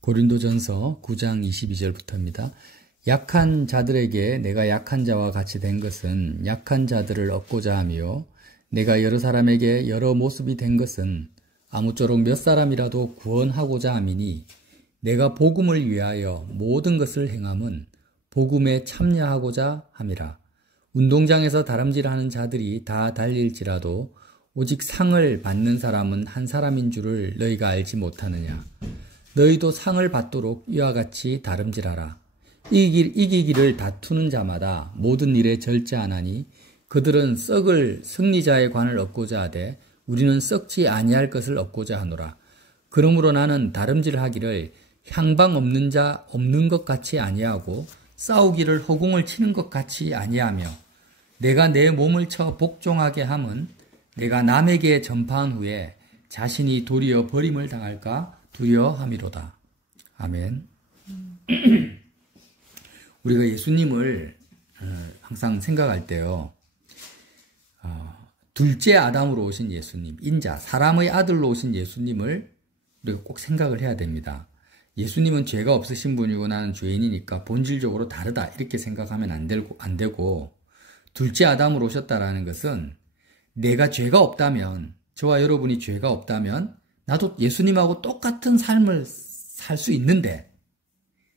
고린도전서 9장 22절부터입니다. 약한 자들에게 내가 약한 자와 같이 된 것은 약한 자들을 얻고자 하며 내가 여러 사람에게 여러 모습이 된 것은 아무쪼록 몇 사람이라도 구원하고자 함이니 내가 복음을 위하여 모든 것을 행함은 복음에 참여하고자 함이라. 운동장에서 다름질하는 자들이 다 달릴지라도 오직 상을 받는 사람은 한 사람인 줄을 너희가 알지 못하느냐. 너희도 상을 받도록 이와 같이 다름질하라. 이기기를 다투는 자마다 모든 일에 절제하나니 그들은 썩을 승리자의 관을 얻고자 하되 우리는 썩지 아니할 것을 얻고자 하노라. 그러므로 나는 다름질하기를 향방 없는 자 없는 것 같이 아니하고 싸우기를 허공을 치는 것 같이 아니하며 내가 내 몸을 쳐 복종하게 함은 내가 남에게 전파한 후에 자신이 도리어 버림을 당할까 두려워함이로다. 아멘. 우리가 예수님을 항상 생각할 때요. 둘째 아담으로 오신 예수님, 인자, 사람의 아들로 오신 예수님을 우리가 꼭 생각을 해야 됩니다. 예수님은 죄가 없으신 분이고 나는 죄인이니까 본질적으로 다르다 이렇게 생각하면 안 되고 둘째 아담으로 오셨다라는 것은 내가 죄가 없다면, 저와 여러분이 죄가 없다면 나도 예수님하고 똑같은 삶을 살 수 있는데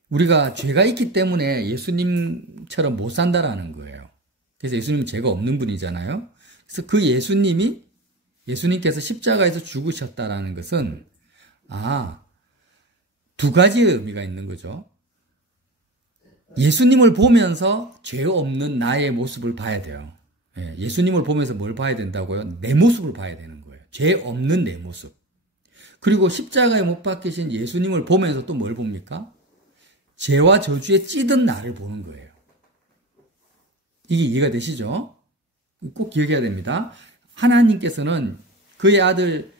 우리가 죄가 있기 때문에 예수님처럼 못 산다라는 거예요. 그래서 예수님은 죄가 없는 분이잖아요. 그래서 그 예수님께서 십자가에서 죽으셨다라는 것은 두 가지의 의미가 있는 거죠. 예수님을 보면서 죄 없는 나의 모습을 봐야 돼요. 예수님을 보면서 뭘 봐야 된다고요? 내 모습을 봐야 되는 거예요. 죄 없는 내 모습. 그리고 십자가에 못 박히신 예수님을 보면서 또 뭘 봅니까? 죄와 저주에 찌든 나를 보는 거예요. 이게 이해가 되시죠? 꼭 기억해야 됩니다. 하나님께서는 그의 아들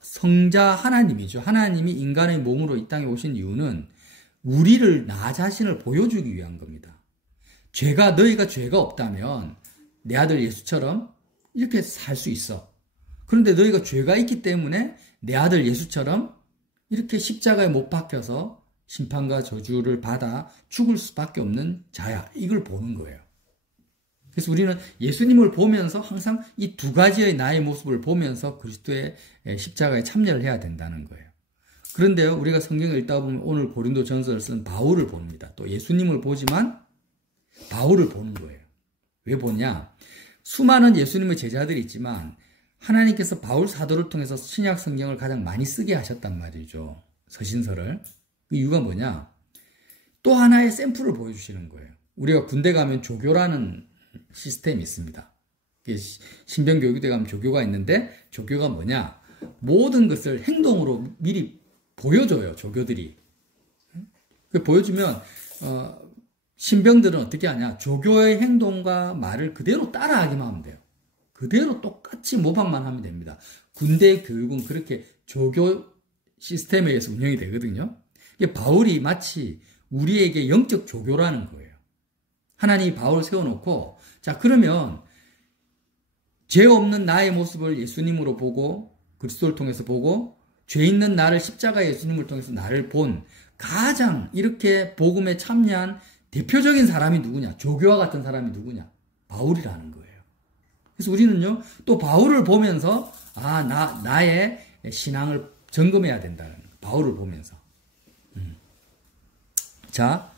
성자 하나님이죠. 하나님이 인간의 몸으로 이 땅에 오신 이유는 우리를, 나 자신을 보여주기 위한 겁니다. 너희가 죄가 없다면 내 아들 예수처럼 이렇게 살 수 있어. 그런데 너희가 죄가 있기 때문에 내 아들 예수처럼 이렇게 십자가에 못 박혀서 심판과 저주를 받아 죽을 수밖에 없는 자야. 이걸 보는 거예요. 그래서 우리는 예수님을 보면서 항상 이 두 가지의 나의 모습을 보면서 그리스도의 십자가에 참여를 해야 된다는 거예요. 그런데요, 우리가 성경을 읽다 보면 오늘 고린도전서를 쓴 바울을 봅니다. 또 예수님을 보지만 바울을 보는 거예요. 왜 보냐? 수많은 예수님의 제자들이 있지만 하나님께서 바울 사도를 통해서 신약 성경을 가장 많이 쓰게 하셨단 말이죠. 서신서를. 그 이유가 뭐냐? 또 하나의 샘플을 보여주시는 거예요. 우리가 군대 가면 조교라는 시스템이 있습니다. 신병교육대 가면 조교가 있는데 조교가 뭐냐? 모든 것을 행동으로 미리 보여줘요. 조교들이. 보여주면 신병들은 어떻게 하냐? 조교의 행동과 말을 그대로 따라하기만 하면 돼요. 그대로 똑같이 모방만 하면 됩니다. 군대 교육은 그렇게 조교 시스템에 의해서 운영이 되거든요. 바울이 마치 우리에게 영적 조교라는 거예요. 하나님이 바울을 세워놓고, 자, 그러면 죄 없는 나의 모습을 예수님으로 보고 그리스도를 통해서 보고 죄 있는 나를 십자가 예수님을 통해서 나를 본 가장 이렇게 복음에 참여한 대표적인 사람이 누구냐? 조교와 같은 사람이 누구냐? 바울이라는 거예요. 그래서 우리는요, 또 바울을 보면서, 나의 신앙을 점검해야 된다는 거예요. 바울을 보면서. 자,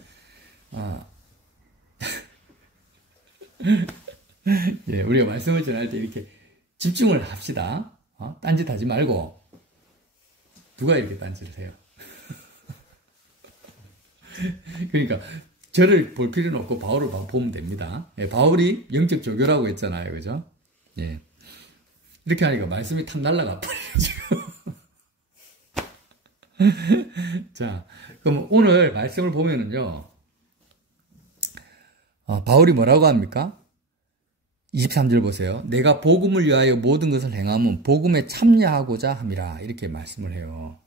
예, 우리가 말씀을 전할 때 이렇게 집중을 합시다. 딴짓 하지 말고. 누가 이렇게 딴짓을 해요? 그러니까, 저를 볼 필요는 없고 바울을 보면 됩니다. 예, 바울이 영적 조교라고 했잖아요. 그죠? 예. 이렇게 하니까 말씀이 탁 날라가 버려요. 자, 그럼 오늘 말씀을 보면은요, 바울이 뭐라고 합니까? 23절 보세요. 내가 복음을 위하여 모든 것을 행하면 복음에 참여하고자 함이라. 이렇게 말씀을 해요.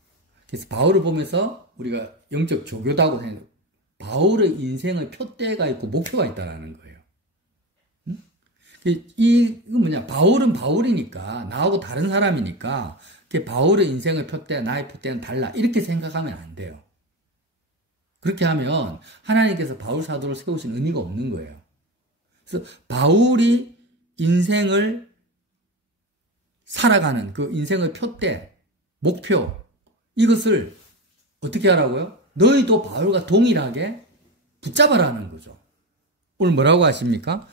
그래서 바울을 보면서 우리가 영적 조교다고 생각해요. 바울의 인생의 표대가 있고 목표가 있다는 거예요. 이건 뭐냐? 바울은 바울이니까, 나하고 다른 사람이니까, 바울의 인생의 표대, 나의 표대는 달라. 이렇게 생각하면 안 돼요. 그렇게 하면 하나님께서 바울 사도를 세우신 의미가 없는 거예요. 그래서 바울이 인생을 살아가는 그 인생의 표대, 목표, 이것을 어떻게 하라고요? 너희도 바울과 동일하게 붙잡아라는 거죠. 오늘 뭐라고 하십니까?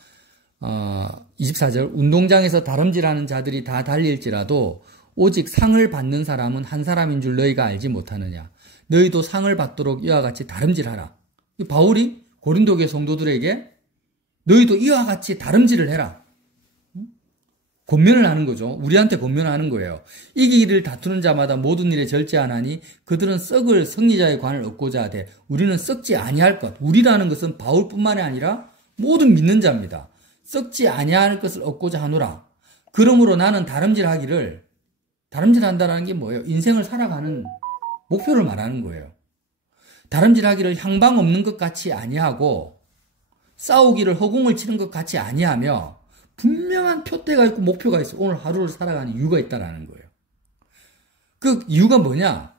24절 운동장에서 다름질하는 자들이 다 달릴지라도 오직 상을 받는 사람은 한 사람인 줄 너희가 알지 못하느냐. 너희도 상을 받도록 이와 같이 다름질하라. 바울이 고린도교회 성도들에게 너희도 이와 같이 다름질을 해라. 권면을 하는 거죠. 우리한테 권면하는 거예요. 이기기를 다투는 자마다 모든 일에 절제하나니 그들은 썩을 승리자의 관을 얻고자 하되 우리는 썩지 아니할 것. 우리라는 것은 바울뿐만이 아니라 모든 믿는 자입니다. 썩지 아니할 것을 얻고자 하노라. 그러므로 나는 다름질한다는 게 뭐예요? 인생을 살아가는 목표를 말하는 거예요. 다름질하기를 향방 없는 것 같이 아니하고 싸우기를 허공을 치는 것 같이 아니하며 분명한 표대가 있고 목표가 있어. 오늘 하루를 살아가는 이유가 있다라는 거예요. 그 이유가 뭐냐?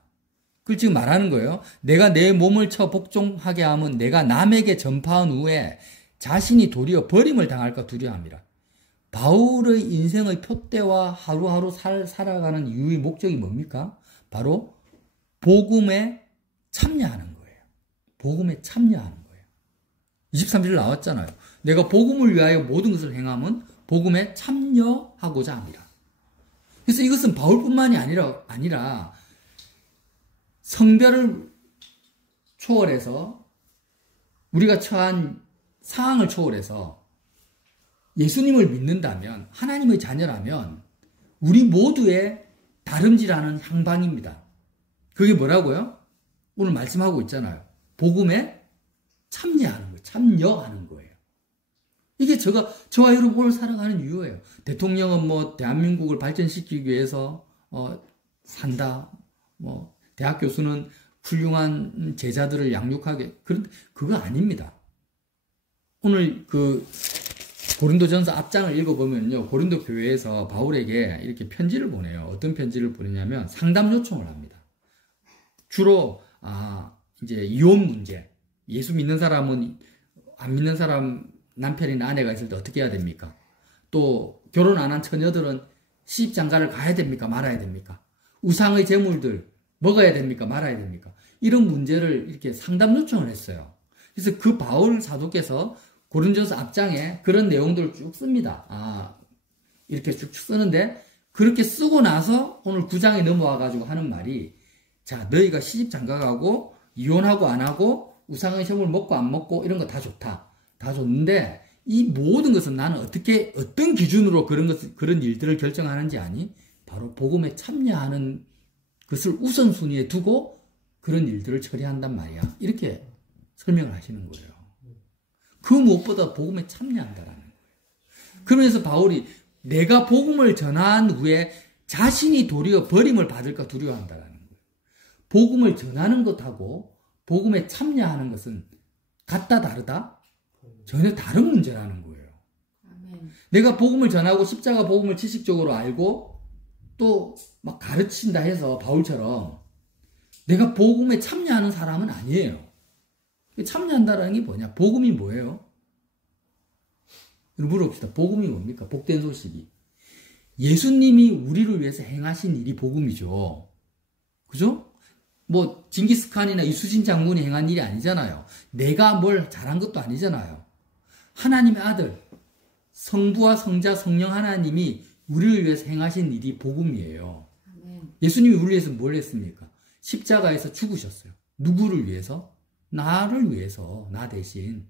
그걸 지금 말하는 거예요. 내가 내 몸을 쳐 복종하게 하면 내가 남에게 전파한 후에 자신이 도리어 버림을 당할까 두려워합니다. 바울의 인생의 표대와 하루하루 살아가는 이유의 목적이 뭡니까? 바로 복음에 참여하는 거예요. 복음에 참여하는 거예요. 23절 나왔잖아요. 내가 복음을 위하여 모든 것을 행함은 복음에 참여하고자 합니다. 그래서 이것은 바울뿐만이 아니라 성별을 초월해서 우리가 처한 상황을 초월해서 예수님을 믿는다면, 하나님의 자녀라면 우리 모두의 다름질하는 향방입니다. 그게 뭐라고요? 오늘 말씀하고 있잖아요. 복음에 참여하는 거예요. 참여하는 거예요. 이게 저와 여러분 오늘 살아가는 이유예요. 대통령은 대한민국을 발전시키기 위해서 산다. 대학 교수는 훌륭한 제자들을 양육하게. 그거 아닙니다. 오늘 고린도전서 앞장을 읽어보면요. 고린도 교회에서 바울에게 이렇게 편지를 보내요. 어떤 편지를 보내냐면 상담 요청을 합니다. 주로 이제 이혼 문제. 예수 믿는 사람은 안 믿는 사람 남편이나 아내가 있을 때 어떻게 해야 됩니까? 또 결혼 안 한 처녀들은 시집장가를 가야 됩니까? 말아야 됩니까? 우상의 제물들 먹어야 됩니까? 말아야 됩니까? 이런 문제를 이렇게 상담 요청을 했어요. 그래서 그 바울 사도께서 고린도전서 앞장에 그런 내용들을 쭉 씁니다. 이렇게 쭉 쓰는데 그렇게 쓰고 나서 오늘 9장에 넘어와 가지고 하는 말이 자, 너희가 시집장가 가고 이혼하고 안 하고 우상의 제물 먹고 안 먹고 이런 거 다 좋다. 다 좋은데 이 모든 것은 나는 어떤 기준으로 그런 일들을 결정하는지 아니? 바로 복음에 참여하는 것을 우선순위에 두고 그런 일들을 처리한단 말이야. 이렇게 설명을 하시는 거예요. 그 무엇보다 복음에 참여한다라는 거예요. 그러면서 바울이 내가 복음을 전한 후에 자신이 도리어 버림을 받을까 두려워한다라는 거예요. 복음을 전하는 것하고 복음에 참여하는 것은 같다 다르다? 전혀 다른 문제라는 거예요. 아멘. 내가 복음을 전하고 십자가 복음을 지식적으로 알고 또 막 가르친다 해서 바울처럼 내가 복음에 참여하는 사람은 아니에요. 참여한다는 게 뭐냐? 복음이 뭐예요? 물어봅시다. 복음이 뭡니까? 복된 소식이. 예수님이 우리를 위해서 행하신 일이 복음이죠. 그죠? 징기스칸이나 이수진 장군이 행한 일이 아니잖아요. 내가 뭘 잘한 것도 아니잖아요. 하나님의 아들, 성부와 성자, 성령 하나님이 우리를 위해서 행하신 일이 복음이에요. 아멘. 예수님이 우리를 위해서 뭘 했습니까? 십자가에서 죽으셨어요. 누구를 위해서? 나를 위해서, 나 대신.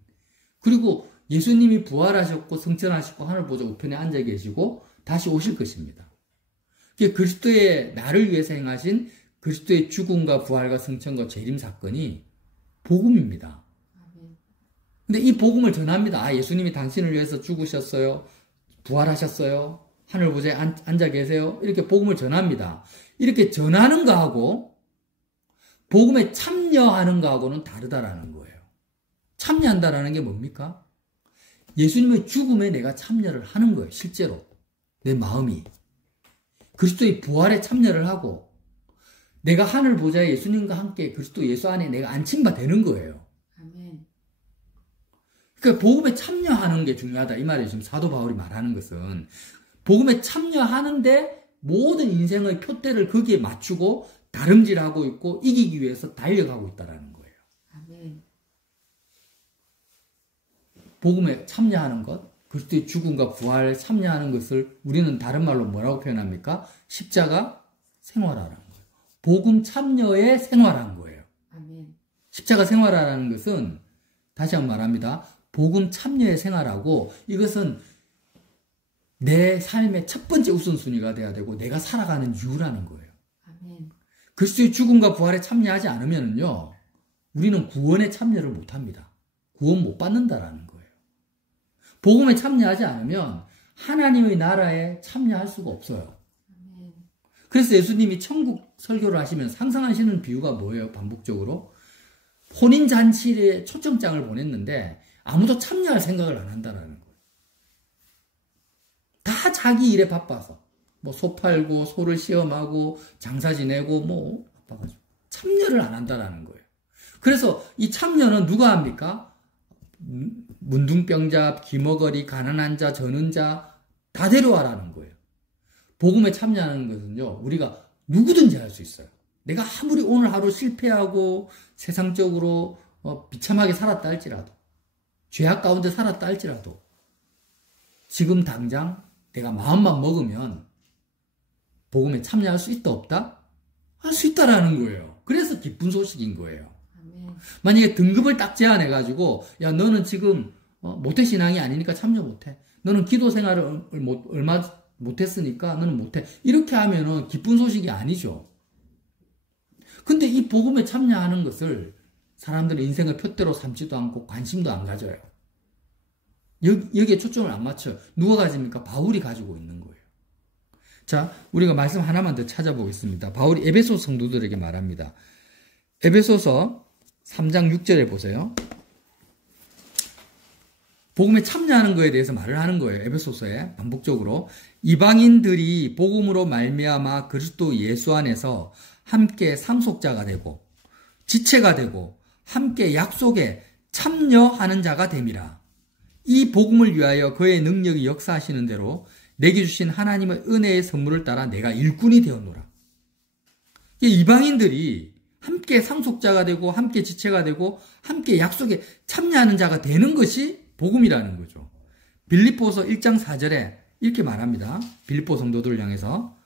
그리고 예수님이 부활하셨고 승천하시고 하늘보좌 우편에 앉아 계시고 다시 오실 것입니다. 그리스도의 나를 위해서 행하신 그리스도의 죽음과 부활과 승천과 재림 사건이 복음입니다. 근데 이 복음을 전합니다. 예수님이 당신을 위해서 죽으셨어요. 부활하셨어요. 하늘보좌에 앉아 계세요. 이렇게 복음을 전합니다. 이렇게 전하는 거하고 복음에 참여하는 거하고는 다르다라는 거예요. 참여한다라는 게 뭡니까? 예수님의 죽음에 내가 참여를 하는 거예요. 실제로. 내 마음이. 그리스도의 부활에 참여를 하고 내가 하늘 보좌에 예수님과 함께 그리스도 예수 안에 내가 안친 바 되는 거예요. 아멘. 그러니까 복음에 참여하는 게 중요하다. 이 말이에요. 지금 사도 바울이 말하는 것은 복음에 참여하는데 모든 인생의 표대를 거기에 맞추고 다름질하고 있고 이기기 위해서 달려가고 있다는 거예요. 아멘. 복음에 참여하는 것, 그리스도의 죽음과 부활에 참여하는 것을 우리는 다른 말로 뭐라고 표현합니까? 십자가 생활하라는 거예요. 복음 참여에 생활한 거예요. 아멘. 십자가 생활하라는 것은 다시 한번 말합니다. 복음 참여에 생활하고 이것은 내 삶의 첫 번째 우선순위가 돼야 되고 내가 살아가는 이유라는 거예요. 아멘. 그리스도의 죽음과 부활에 참여하지 않으면요, 우리는 구원에 참여를 못합니다. 구원 못 받는다라는 거예요. 복음에 참여하지 않으면 하나님의 나라에 참여할 수가 없어요. 아멘. 그래서 예수님이 천국 설교를 하시면 상상하시는 비유가 뭐예요? 반복적으로 혼인잔치에 초청장을 보냈는데 아무도 참여할 생각을 안 한다는 거예요. 다 자기 일에 바빠서 뭐 소 팔고 소를 시험하고 장사 지내고 뭐 바빠가지고 참여를 안 한다는 거예요. 그래서 이 참여는 누가 합니까? 문둥병자, 기머거리, 가난한 자, 저는 자 다 데려와라는 거예요. 복음에 참여하는 것은요, 우리가 누구든지 할 수 있어요. 내가 아무리 오늘 하루 실패하고 세상적으로 비참하게 살았다 할지라도, 죄악 가운데 살았다 할지라도 지금 당장 내가 마음만 먹으면 복음에 참여할 수 있다 없다? 할 수 있다라는 거예요. 그래서 기쁜 소식인 거예요. 아멘. 만약에 등급을 딱 제한해가지고 야 너는 지금 모태신앙이 아니니까 참여 못해. 너는 기도 생활을 얼마 못했으니까 너는 못해. 이렇게 하면은 기쁜 소식이 아니죠. 근데 이 복음에 참여하는 것을 사람들은 인생을 표대로 삼지도 않고 관심도 안 가져요. 여기에 초점을 안 맞춰요. 누가 가집니까? 바울이 가지고 있는 거예요. 자, 우리가 말씀 하나만 더 찾아보겠습니다. 바울이 에베소 성도들에게 말합니다. 에베소서 3장 6절에 보세요. 복음에 참여하는 거에 대해서 말을 하는 거예요. 에베소서에 반복적으로 이방인들이 복음으로 말미암아 그리스도 예수 안에서 함께 상속자가 되고 지체가 되고 함께 약속에 참여하는 자가 됨이라. 이 복음을 위하여 그의 능력이 역사하시는 대로 내게 주신 하나님의 은혜의 선물을 따라 내가 일꾼이 되었노라. 이방인들이 함께 상속자가 되고 함께 지체가 되고 함께 약속에 참여하는 자가 되는 것이 복음이라는 거죠. 빌립보서 1장 4절에 이렇게 말합니다. 빌립보 성도들을 향해서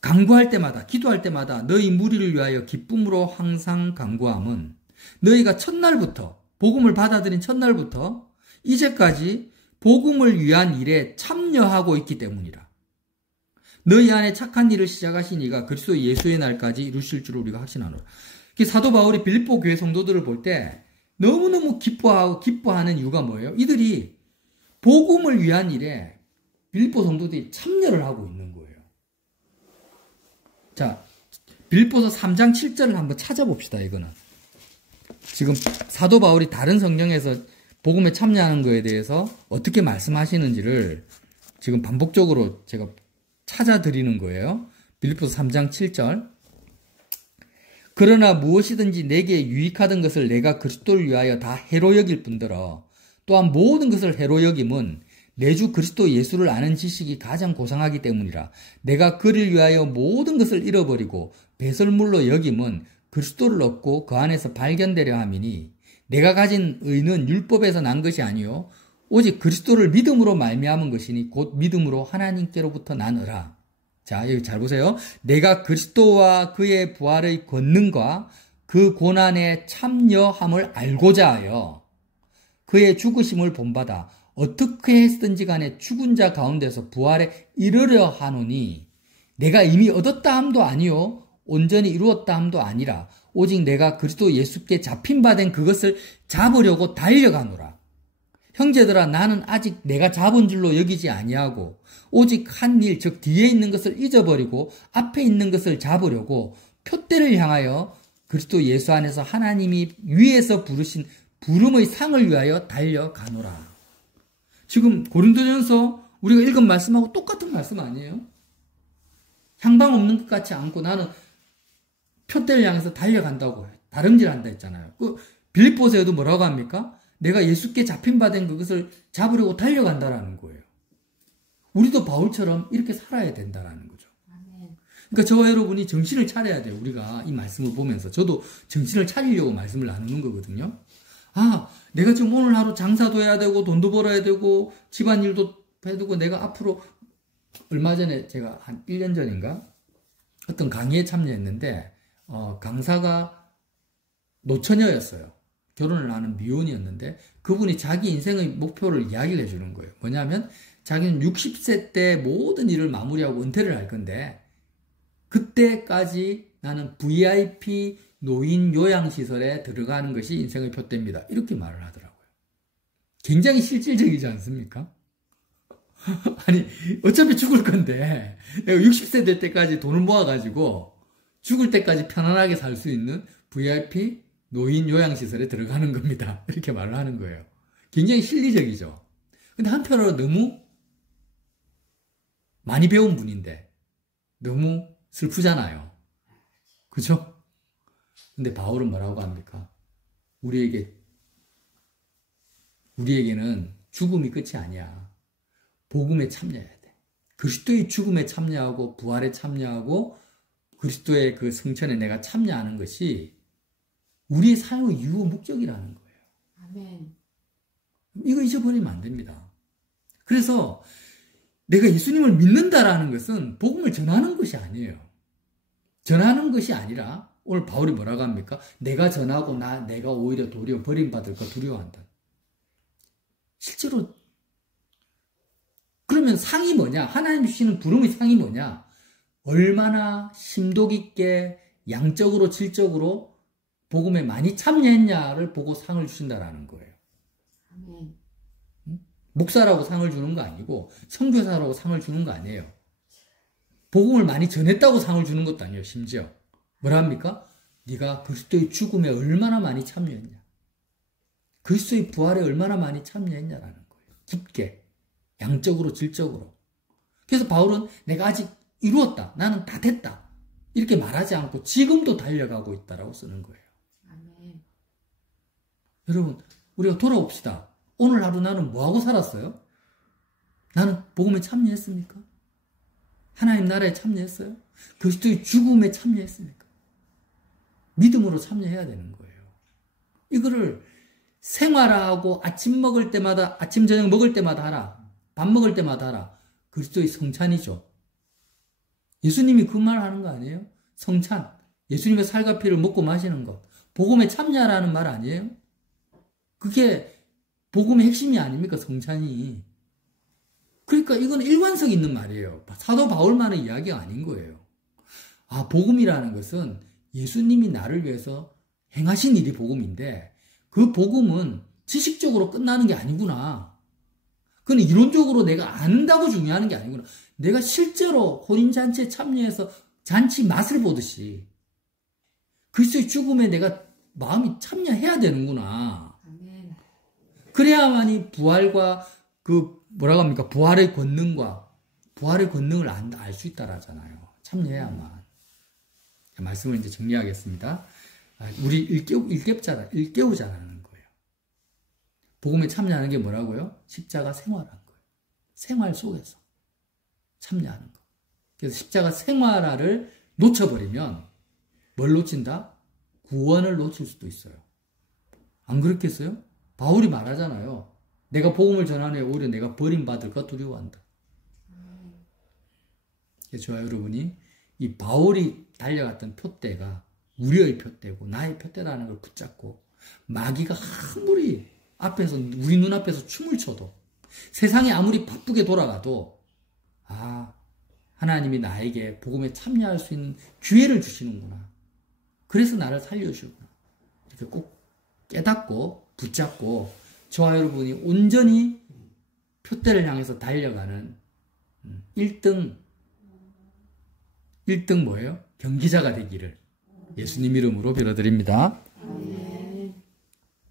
간구할 때마다 기도할 때마다 너희 무리를 위하여 기쁨으로 항상 간구함은 너희가 첫날부터 복음을 받아들인 첫날부터 이제까지 복음을 위한 일에 참여하고 있기 때문이라. 너희 안에 착한 일을 시작하신 이가 그리스도 예수의 날까지 이루실 줄 우리가 확신하노라. 사도 바울이 빌립보 교회 성도들을 볼 때 너무너무 기뻐하는 이유가 뭐예요? 이들이 복음을 위한 일에 빌립보 성도들이 참여를 하고 있는 거예요. 자, 빌립보서 3장 7절을 한번 찾아봅시다. 이거는 지금 사도 바울이 다른 성경에서 복음에 참여하는 거에 대해서 어떻게 말씀하시는지를 지금 반복적으로 제가 찾아드리는 거예요. 빌립보서 3장 7절. 그러나 무엇이든지 내게 유익하던 것을 내가 그리스도를 위하여 다 해로 여길 뿐더러 또한 모든 것을 해로 여김은 내 주 그리스도 예수를 아는 지식이 가장 고상하기 때문이라. 내가 그를 위하여 모든 것을 잃어버리고 배설물로 여김은 그리스도를 얻고 그 안에서 발견되려 함이니 내가 가진 의는 율법에서 난 것이 아니요 오직 그리스도를 믿음으로 말미암은 것이니 곧 믿음으로 하나님께로부터 나느라. 자, 여기 잘 보세요. 내가 그리스도와 그의 부활의 권능과 그 고난에 참여함을 알고자 하여 그의 죽으심을 본받아 어떻게 했든지 간에 죽은 자 가운데서 부활에 이르려 하노니 내가 이미 얻었다 함도 아니요 온전히 이루었다 함도 아니라 오직 내가 그리스도 예수께 잡힌 바 된 그것을 잡으려고 달려가노라. 형제들아 나는 아직 내가 잡은 줄로 여기지 아니하고 오직 한 일 즉 뒤에 있는 것을 잊어버리고 앞에 있는 것을 잡으려고 표대를 향하여 그리스도 예수 안에서 하나님이 위에서 부르신 부름의 상을 위하여 달려가노라. 지금 고린도전서 우리가 읽은 말씀하고 똑같은 말씀 아니에요? 향방 없는 것 같지 않고 나는 표대를 향해서 달려간다고 다름질한다 했잖아요. 그 빌립보서에도 뭐라고 합니까? 내가 예수께 잡힌 바 된 그것을 잡으려고 달려간다라는 거예요. 우리도 바울처럼 이렇게 살아야 된다라는 거죠. 그러니까 저와 여러분이 정신을 차려야 돼요. 우리가 이 말씀을 보면서. 저도 정신을 차리려고 말씀을 나누는 거거든요. 아, 내가 지금 오늘 하루 장사도 해야 되고 돈도 벌어야 되고 집안일도 해야 되고 내가 앞으로 얼마 전에 제가 한 1년 전인가 어떤 강의에 참여했는데 강사가 노처녀였어요. 결혼을 하는 미혼이었는데 그분이 자기 인생의 목표를 이야기를 해주는 거예요. 뭐냐면 자기는 60세 때 모든 일을 마무리하고 은퇴를 할 건데 그때까지 나는 VIP 노인 요양시설에 들어가는 것이 인생의 표대입니다. 이렇게 말을 하더라고요. 굉장히 실질적이지 않습니까? 아니 어차피 죽을 건데 내가 60세 될 때까지 돈을 모아가지고 죽을 때까지 편안하게 살 수 있는 VIP 노인 요양시설에 들어가는 겁니다. 이렇게 말을 하는 거예요. 굉장히 실리적이죠. 근데 한편으로 너무 많이 배운 분인데 너무 슬프잖아요. 그죠? 근데 바울은 뭐라고 합니까? 우리에게는 죽음이 끝이 아니야. 복음에 참여해야 돼. 그리스도의 죽음에 참여하고 부활에 참여하고 그리스도의 그 승천에 내가 참여하는 것이 우리의 삶의 이유 목적이라는 거예요. 아멘. 이거 잊어버리면 안 됩니다. 그래서 내가 예수님을 믿는다라는 것은 복음을 전하는 것이 아니에요. 전하는 것이 아니라 오늘 바울이 뭐라고 합니까? 내가 전하고 내가 오히려 도리어 버림받을까 두려워한다. 실제로 그러면 상이 뭐냐? 하나님 주시는 부름의 상이 뭐냐? 얼마나 심도 깊게 양적으로 질적으로 복음에 많이 참여했냐를 보고 상을 주신다라는 거예요. 아멘. 목사라고 상을 주는 거 아니고 선교사라고 상을 주는 거 아니에요. 복음을 많이 전했다고 상을 주는 것도 아니에요. 심지어 뭐랍니까? 네가 그리스도의 죽음에 얼마나 많이 참여했냐, 그리스도의 부활에 얼마나 많이 참여했냐라는 거예요. 깊게 양적으로 질적으로. 그래서 바울은 내가 아직 이루었다, 나는 다 됐다 이렇게 말하지 않고 지금도 달려가고 있다라고 쓰는 거예요. 아멘. 여러분 우리가 돌아옵시다. 오늘 하루 나는 뭐하고 살았어요? 나는 복음에 참여했습니까? 하나님 나라에 참여했어요? 그리스도의 죽음에 참여했습니까? 믿음으로 참여해야 되는 거예요. 이거를 생활하고 아침 먹을 때마다, 아침 저녁 먹을 때마다 하라. 밥 먹을 때마다 하라. 그리스도의 성찬이죠. 예수님이 그 말 하는 거 아니에요? 성찬. 예수님의 살과 피를 먹고 마시는 것. 복음에 참여하라는 말 아니에요? 그게 복음의 핵심이 아닙니까? 성찬이. 그러니까 이건 일관성 있는 말이에요. 사도 바울만의 이야기가 아닌 거예요. 아, 복음이라는 것은 예수님이 나를 위해서 행하신 일이 복음인데 그 복음은 지식적으로 끝나는 게 아니구나. 그건 이론적으로 내가 안다고 중요한 게 아니구나. 내가 실제로 혼인잔치에 참여해서 잔치 맛을 보듯이 그리스도의 죽음에 내가 마음이 참여해야 되는구나. 아멘. 그래야만이 부활과 뭐라고 합니까? 부활의 권능을 알 수 있다라잖아요. 참여해야만. 말씀을 이제 정리하겠습니다. 우리 일깨우자라는 거예요. 복음에 참여하는 게 뭐라고요? 십자가 생활하는 거예요. 생활 속에서 참여하는 거. 그래서 십자가 생활화를 놓쳐버리면 뭘 놓친다? 구원을 놓칠 수도 있어요. 안 그렇겠어요? 바울이 말하잖아요. 내가 복음을 전하는 데 오히려 내가 버림받을까 두려워한다. 저와 여러분이 이 바울이 달려갔던 표대가 우리의 표대고 나의 표대라는 걸 붙잡고 마귀가 아무리 앞에서 우리 눈앞에서 춤을 춰도 세상이 아무리 바쁘게 돌아가도 하나님이 나에게 복음에 참여할 수 있는 기회를 주시는구나. 그래서 나를 살려주구나. 이렇게 꼭 깨닫고 붙잡고 저와 여러분이 온전히 표대를 향해서 달려가는 1등 뭐예요? 경기자가 되기를 예수님 이름으로 빌어드립니다.